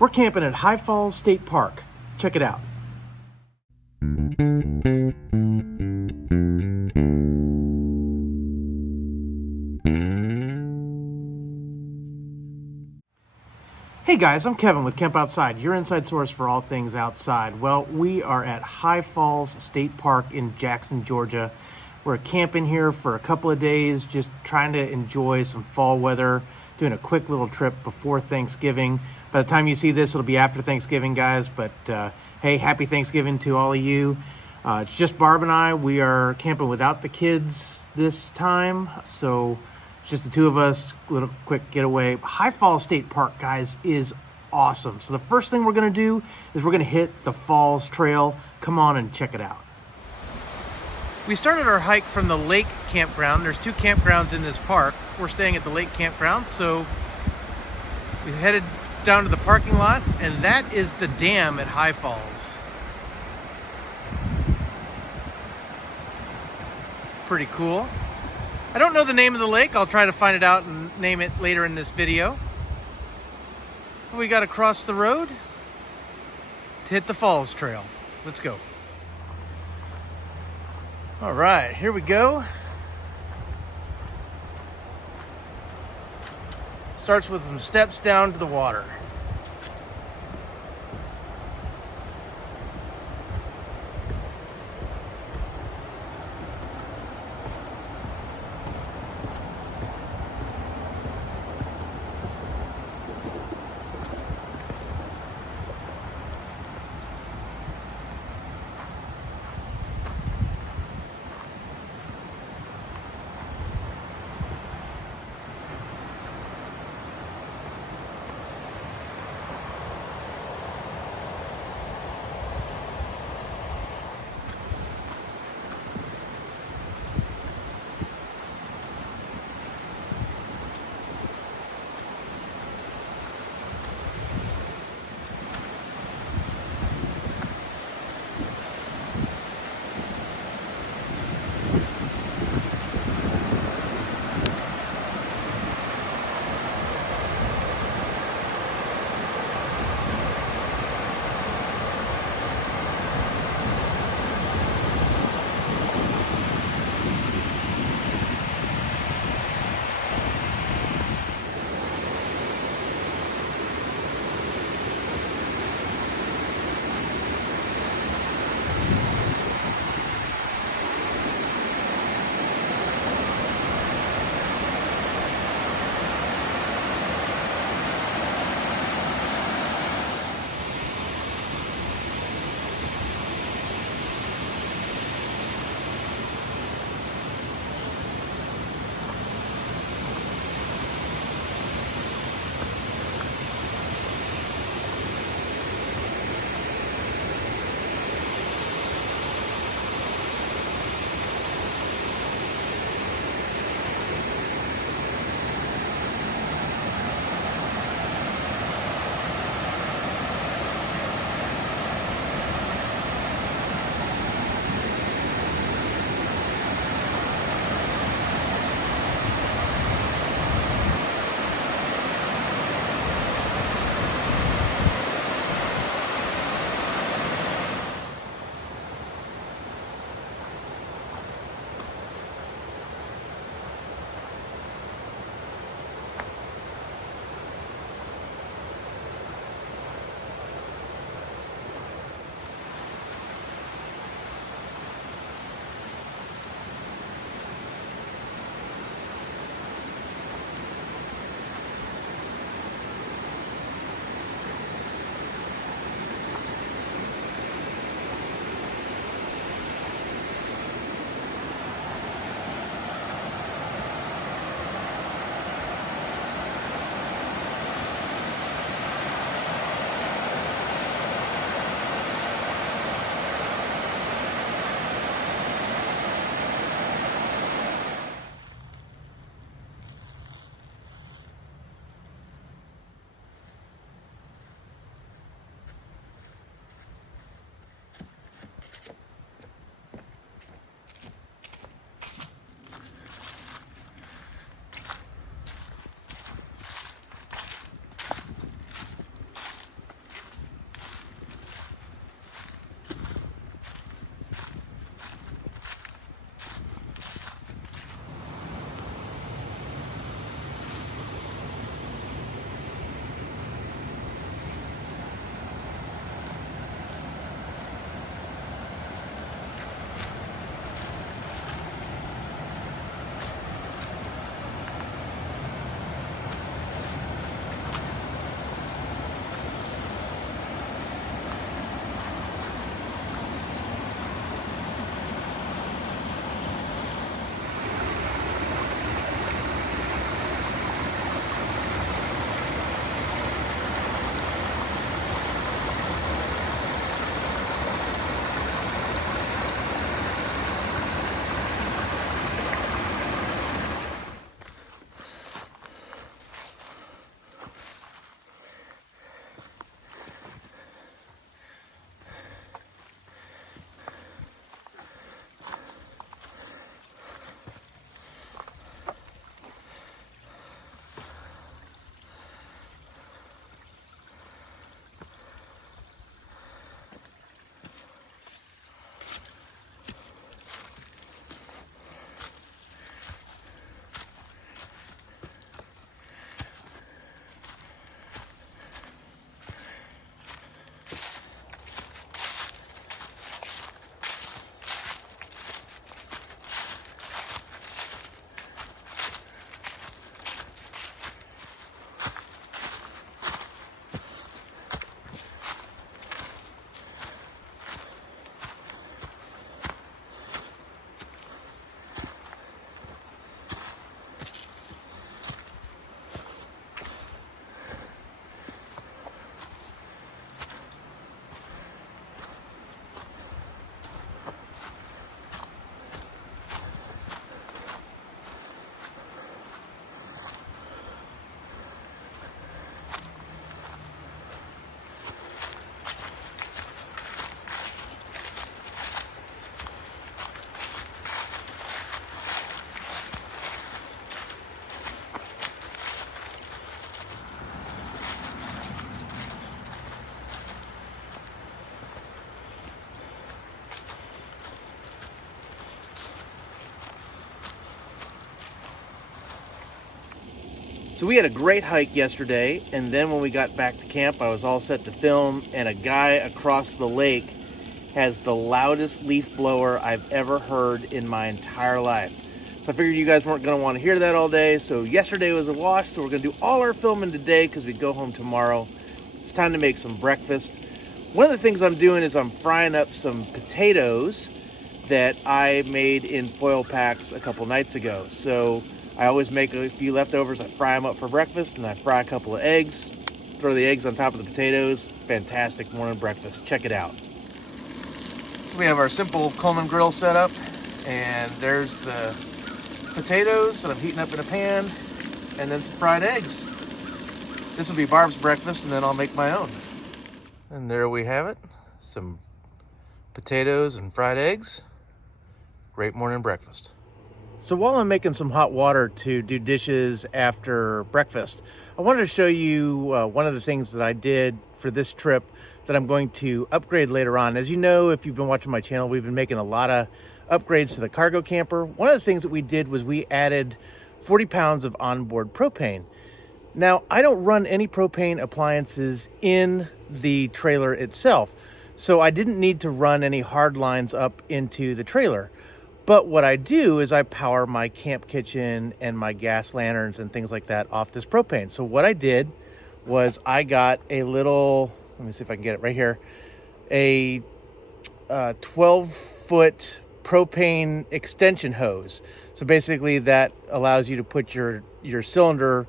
We're camping at High Falls State Park. Check it out. Hey guys, I'm Kevin with Camp Outside, your inside source for all things outside. Well, we are at High Falls State Park in Jackson, Georgia. We're camping here for a couple of days, just trying to enjoy some fall weather, doing a quick little trip before Thanksgiving. By the time you see this, it'll be after Thanksgiving, guys, but hey, happy Thanksgiving to all of you. It's just Barb and I. We are camping without the kids this time, so it's just the two of us, little quick getaway. High Falls State Park, guys, is awesome. So the first thing we're gonna do is we're gonna hit the Falls Trail. Come on and check it out. We started our hike from the lake campground. There's two campgrounds in this park. We're staying at the lake campground, so we headed down to the parking lot, and that is the dam at High Falls. Pretty cool. I don't know the name of the lake. I'll try to find it out and name it later in this video. We got to cross the road to hit the Falls Trail. Let's go. All right, here we go. Starts with some steps down to the water. So we had a great hike yesterday, and then when we got back to camp, I was all set to film, and a guy across the lake has the loudest leaf blower I've ever heard in my entire life. So I figured you guys weren't going to want to hear that all day, so yesterday was a wash, so we're going to do all our filming today because we go home tomorrow. It's time to make some breakfast. One of the things I'm doing is I'm frying up some potatoes that I made in foil packs a couple nights ago. So I always make a few leftovers, I fry them up for breakfast, and I fry a couple of eggs, throw the eggs on top of the potatoes. Fantastic morning breakfast. Check it out. We have our simple Coleman grill set up, and there's the potatoes that I'm heating up in a pan, and then some fried eggs. This will be Barb's breakfast, and then I'll make my own. And there we have it, some potatoes and fried eggs. Great morning breakfast. So while I'm making some hot water to do dishes after breakfast, I wanted to show you one of the things that I did for this trip that I'm going to upgrade later on. As you know, if you've been watching my channel, we've been making a lot of upgrades to the cargo camper. One of the things that we did was we added 40 pounds of onboard propane. Now, I don't run any propane appliances in the trailer itself, so I didn't need to run any hard lines up into the trailer. But what I do is I power my camp kitchen and my gas lanterns and things like that off this propane. So what I did was I got a little, let me see if I can get it right here, a 12-foot propane extension hose. So basically that allows you to put your cylinder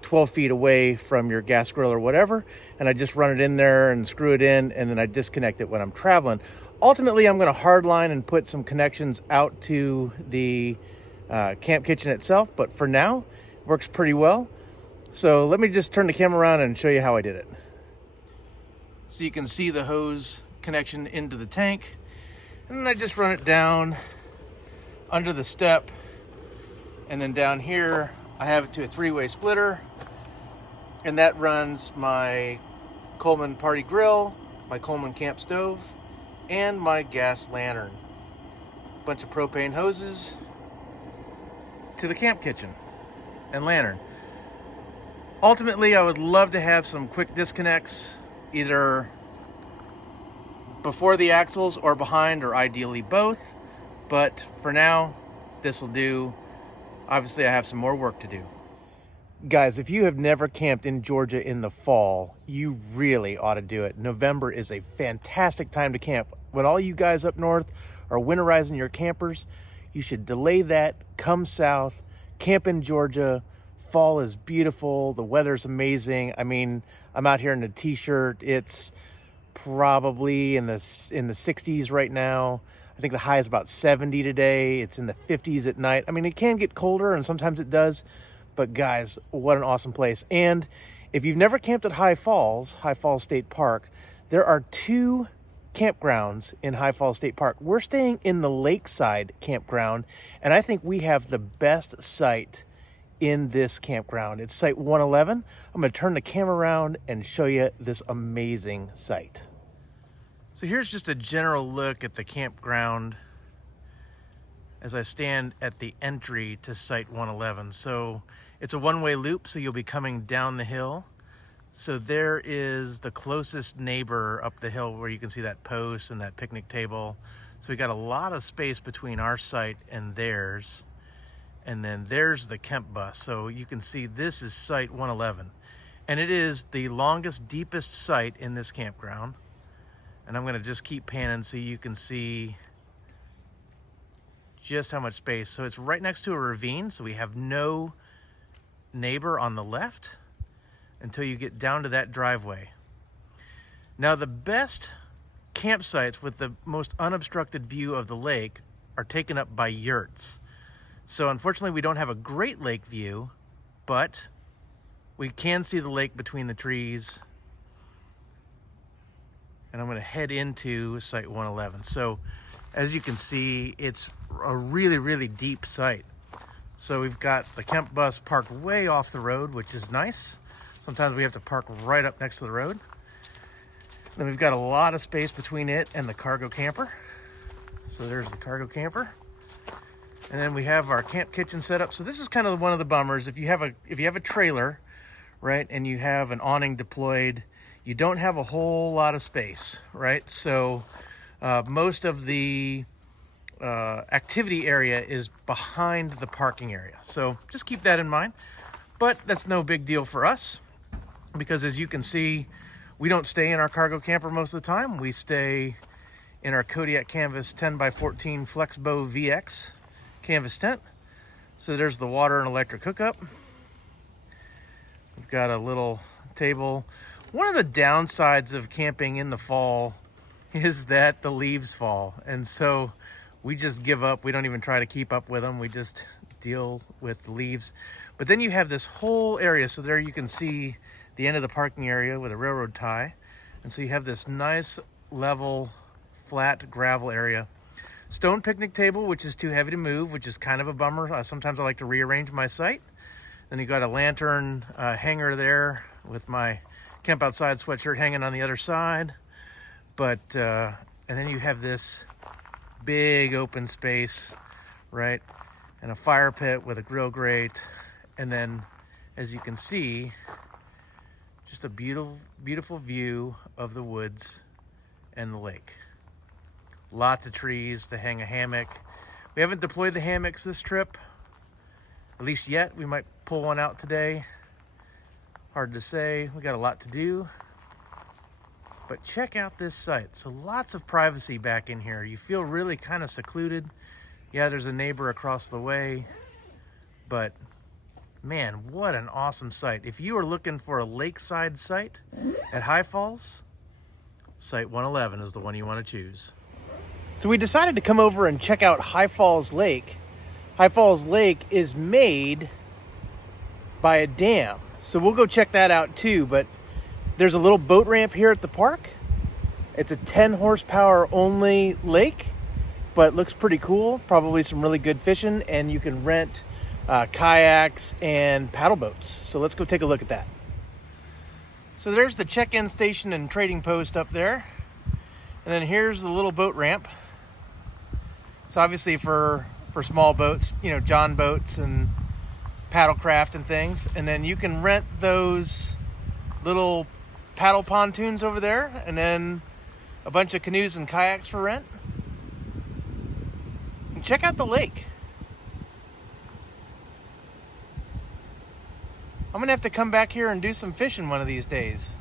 12 feet away from your gas grill or whatever, and I just run it in there and screw it in, and then I disconnect it when I'm traveling. Ultimately, I'm going to hardline and put some connections out to the camp kitchen itself, but for now, it works pretty well. So let me just turn the camera around and show you how I did it. So you can see the hose connection into the tank, and then I just run it down under the step, and then down here, I have it to a 3-way splitter, and that runs my Coleman party grill, my Coleman camp stove, and my gas lantern. Bunch of propane hoses to the camp kitchen and lantern. Ultimately, I would love to have some quick disconnects, either before the axles or behind, or ideally both. But for now, this will do. Obviously, I have some more work to do. Guys, if you have never camped in Georgia in the fall, you really ought to do it. November is a fantastic time to camp. When all you guys up north are winterizing your campers, you should delay that, come south, camp in Georgia. Fall is beautiful, the weather's amazing. I mean, I'm out here in a t-shirt. It's probably in the 60s right now. I think the high is about 70 today. It's in the 50s at night. I mean, it can get colder, and sometimes it does. But guys, what an awesome place. And if you've never camped at High Falls State Park, there are 2 campgrounds in High Falls State Park. We're staying in the Lakeside campground, and I think we have the best site in this campground. It's site 111. I'm going to turn the camera around and show you this amazing site. So here's just a general look at the campground as I stand at the entry to site 111. So it's a one-way loop, so you'll be coming down the hill. So there is the closest neighbor up the hill where you can see that post and that picnic table. So we got a lot of space between our site and theirs. And then there's the Kemp bus. So you can see this is site 111. And it is the longest, deepest site in this campground. And I'm gonna just keep panning so you can see just how much space. So it's right next to a ravine, so we have no neighbor on the left until you get down to that driveway. Now, the best campsites with the most unobstructed view of the lake are taken up by yurts. So unfortunately, we don't have a great lake view, but we can see the lake between the trees. And I'm going to head into site 111. So as you can see, it's a really, really deep site. So we've got the Kemp bus parked way off the road, which is nice. Sometimes we have to park right up next to the road. Then we've got a lot of space between it and the cargo camper. So there's the cargo camper. And then we have our camp kitchen set up. So this is kind of one of the bummers. If you have a trailer, right, and you have an awning deployed, you don't have a whole lot of space, right? So most of the activity area is behind the parking area. So just keep that in mind. But that's no big deal for us, because as you can see, we don't stay in our cargo camper most of the time. We stay in our Kodiak Canvas 10x14 Flexbow VX canvas tent. So there's the water and electric hookup. We've got a little table. One of the downsides of camping in the fall is that the leaves fall. And so we just give up. We don't even try to keep up with them. We just deal with the leaves. But then you have this whole area. So there you can see the end of the parking area with a railroad tie. And so you have this nice level, flat gravel area. Stone picnic table, which is too heavy to move, which is kind of a bummer. Sometimes I like to rearrange my site. Then you got a lantern hanger there with my Camp Outside sweatshirt hanging on the other side. But, and then you have this big open space, right? And a fire pit with a grill grate. And then, as you can see, just a beautiful, beautiful view of the woods and the lake. Lots of trees to hang a hammock. We haven't deployed the hammocks this trip, at least yet. We might pull one out today. Hard to say. We got a lot to do. But check out this site. So lots of privacy back in here. You feel really kind of secluded. Yeah, there's a neighbor across the way, but man, what an awesome site. If you are looking for a lakeside site at High Falls, Site 111 is the one you want to choose. So we decided to come over and check out High Falls Lake. High Falls Lake is made by a dam. So we'll go check that out too, but there's a little boat ramp here at the park. It's a 10 horsepower only lake, but looks pretty cool. Probably some really good fishing, and you can rent kayaks and paddle boats. So let's go take a look at that. So there's the check-in station and trading post up there. And then here's the little boat ramp. It's obviously for small boats, you know, John boats and paddlecraft and things. And then you can rent those little paddle pontoons over there, and then a bunch of canoes and kayaks for rent. And check out the lake. I'm gonna have to come back here and do some fishing one of these days.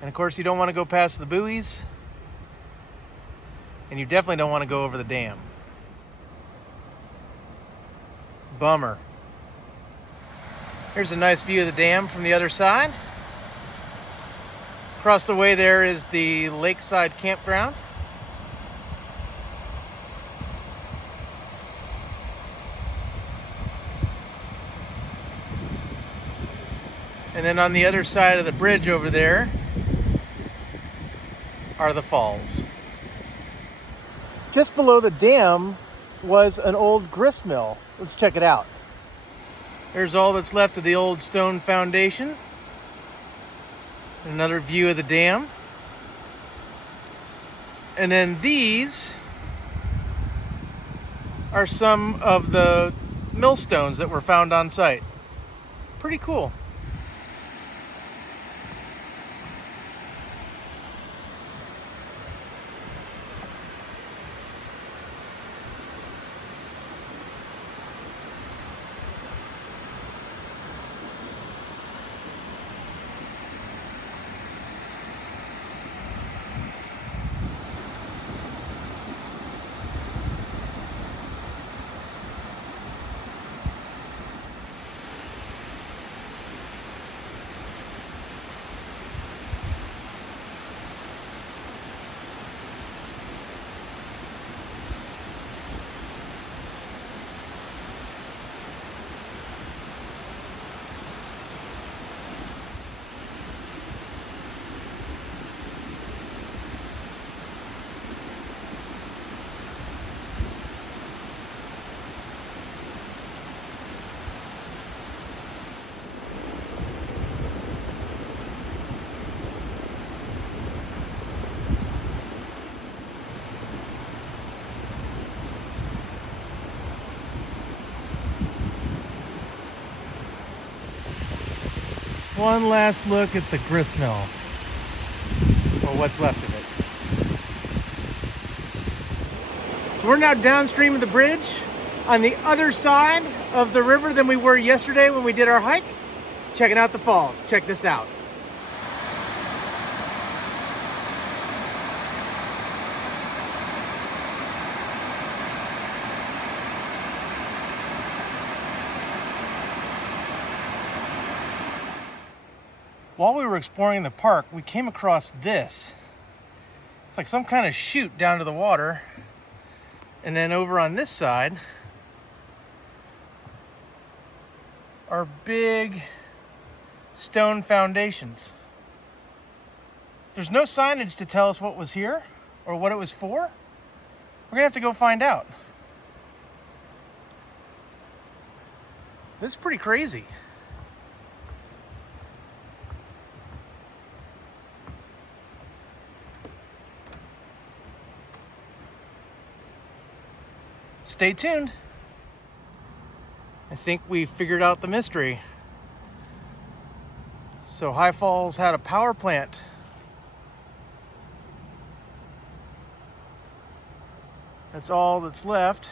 And of course, you don't want to go past the buoys, and you definitely don't want to go over the dam. Bummer. Here's a nice view of the dam from the other side. Across the way there is the lakeside campground. And then on the other side of the bridge over there are the falls. Just below the dam was an old grist mill. Let's check it out. There's all that's left of the old stone foundation. Another view of the dam. And then these are some of the millstones that were found on site. Pretty cool. One last look at the grist mill, or what's left of it. So we're now downstream of the bridge on the other side of the river than we were yesterday when we did our hike. Checking out the falls. Check this out. While we were exploring the park, we came across this. It's like some kind of chute down to the water. And then over on this side are big stone foundations. There's no signage to tell us what was here or what it was for. We're gonna have to go find out. This is pretty crazy. Stay tuned. I think we figured out the mystery. So High Falls had a power plant. That's all that's left.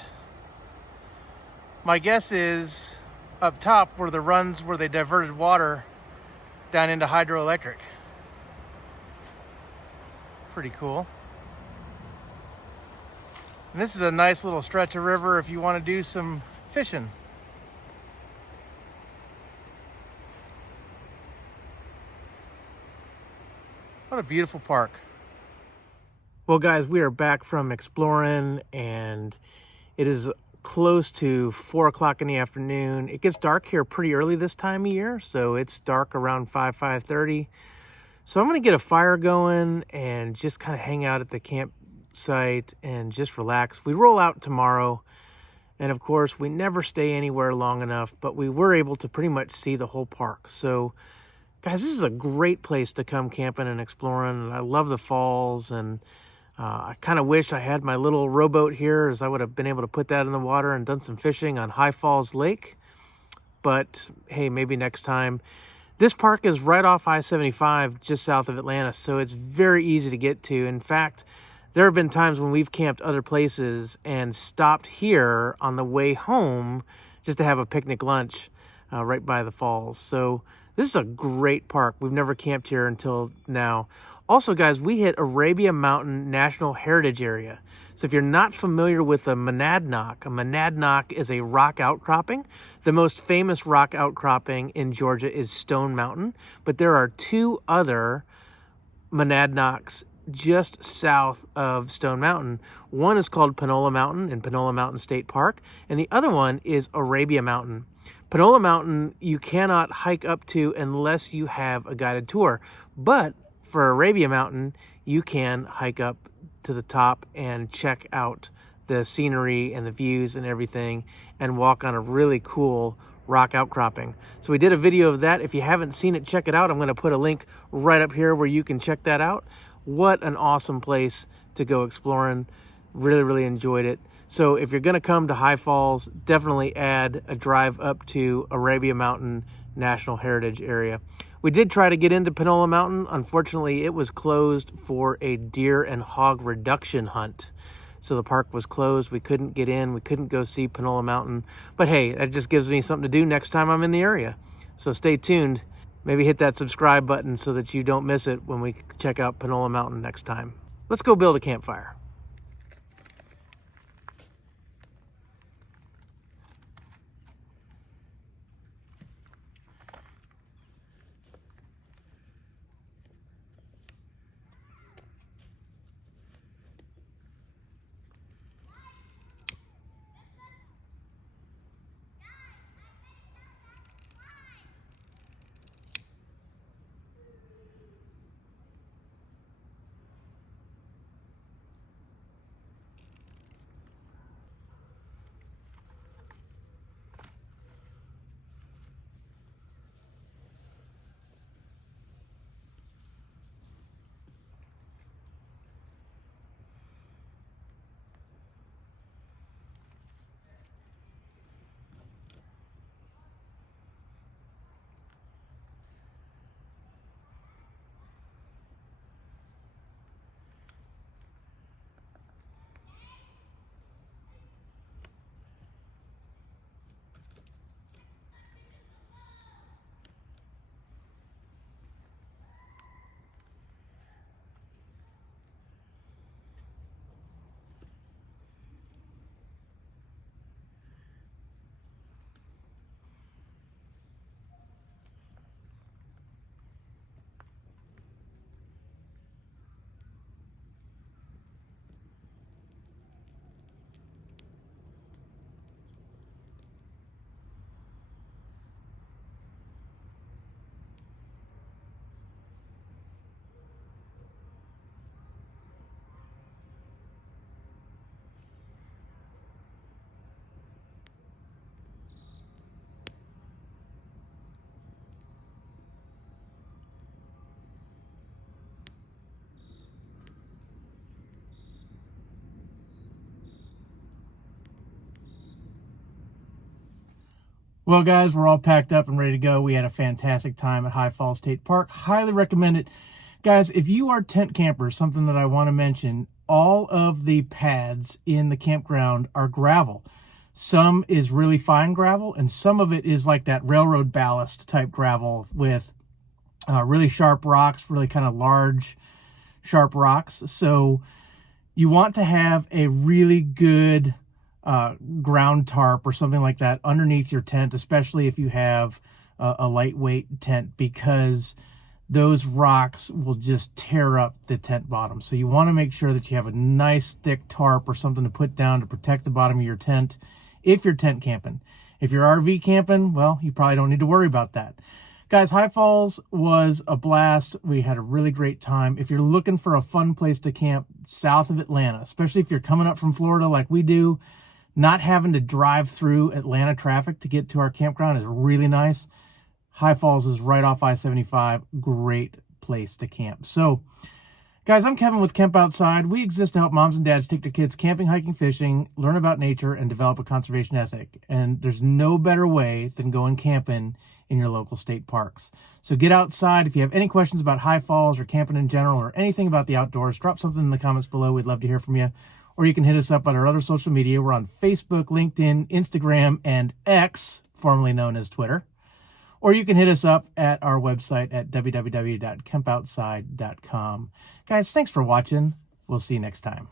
My guess is up top were the runs where they diverted water down into hydroelectric. Pretty cool. And this is a nice little stretch of river if you want to do some fishing. What a beautiful park. Well, guys, we are back from exploring, and it is close to 4 o'clock in the afternoon. It gets dark here pretty early this time of year, so it's dark around 5:30. So I'm going to get a fire going and just kind of hang out at the campsite and just relax. We roll out tomorrow, and of course, we never stay anywhere long enough, but we were able to pretty much see the whole park. So guys, this is a great place to come camping and exploring. I love the falls, and I kind of wish I had my little rowboat here, as I would have been able to put that in the water and done some fishing on High Falls Lake. But hey, maybe next time. This park is right off I-75, just south of Atlanta, so it's very easy to get to. In fact, there have been times when we've camped other places and stopped here on the way home just to have a picnic lunch right by the falls. So this is a great park. We've never camped here until now. Also, guys, we hit Arabia Mountain National Heritage Area. So if you're not familiar with a monadnock is a rock outcropping. The most famous rock outcropping in Georgia is Stone Mountain, but there are two other monadnocks just south of Stone Mountain. One is called Panola Mountain in Panola Mountain State Park, and the other one is Arabia Mountain. Panola Mountain you cannot hike up to unless you have a guided tour, but for Arabia Mountain you can hike up to the top and check out the scenery and the views and everything and walk on a really cool rock outcropping. So we did a video of that. If you haven't seen it, check it out. I'm going to put a link right up here where you can check that out. What an awesome place to go exploring. Really enjoyed it. So if you're going to come to High Falls, definitely add a drive up to Arabia Mountain National Heritage Area. We did try to get into Panola Mountain. Unfortunately, it was closed for a deer and hog reduction hunt. So the park was closed. We couldn't get in. We couldn't go see Panola Mountain. But hey, that just gives me something to do next time I'm in the area. So stay tuned. Maybe hit that subscribe button so that you don't miss it when we check out Panola Mountain next time. Let's go build a campfire. Well, guys, we're all packed up and ready to go. We had a fantastic time at High Falls State Park. Highly recommend it. Guys, if you are tent campers, something that I want to mention, all of the pads in the campground are gravel. Some is really fine gravel, and some of it is like that railroad ballast type gravel with really sharp rocks, really kind of large, sharp rocks. So you want to have a really good ground tarp or something like that underneath your tent, especially if you have a lightweight tent, because those rocks will just tear up the tent bottom. So you want to make sure that you have a nice thick tarp or something to put down to protect the bottom of your tent if you're tent camping. If you're RV camping, well, you probably don't need to worry about that. Guys, High Falls was a blast. We had a really great time. If you're looking for a fun place to camp south of Atlanta, especially if you're coming up from Florida like we do, not having to drive through Atlanta traffic to get to our campground is really nice. High Falls is right off I-75. Great place to camp. So, guys, I'm Kevin with Camp Outside. We exist to help moms and dads take their kids camping, hiking, fishing, learn about nature, and develop a conservation ethic. And there's no better way than going camping in your local state parks. So get outside. If you have any questions about High Falls or camping in general or anything about the outdoors, drop something in the comments below. We'd love to hear from you. Or you can hit us up on our other social media. We're on Facebook, LinkedIn, Instagram, and X, formerly known as Twitter. Or you can hit us up at our website at www.campoutside.com. Guys, thanks for watching. We'll see you next time.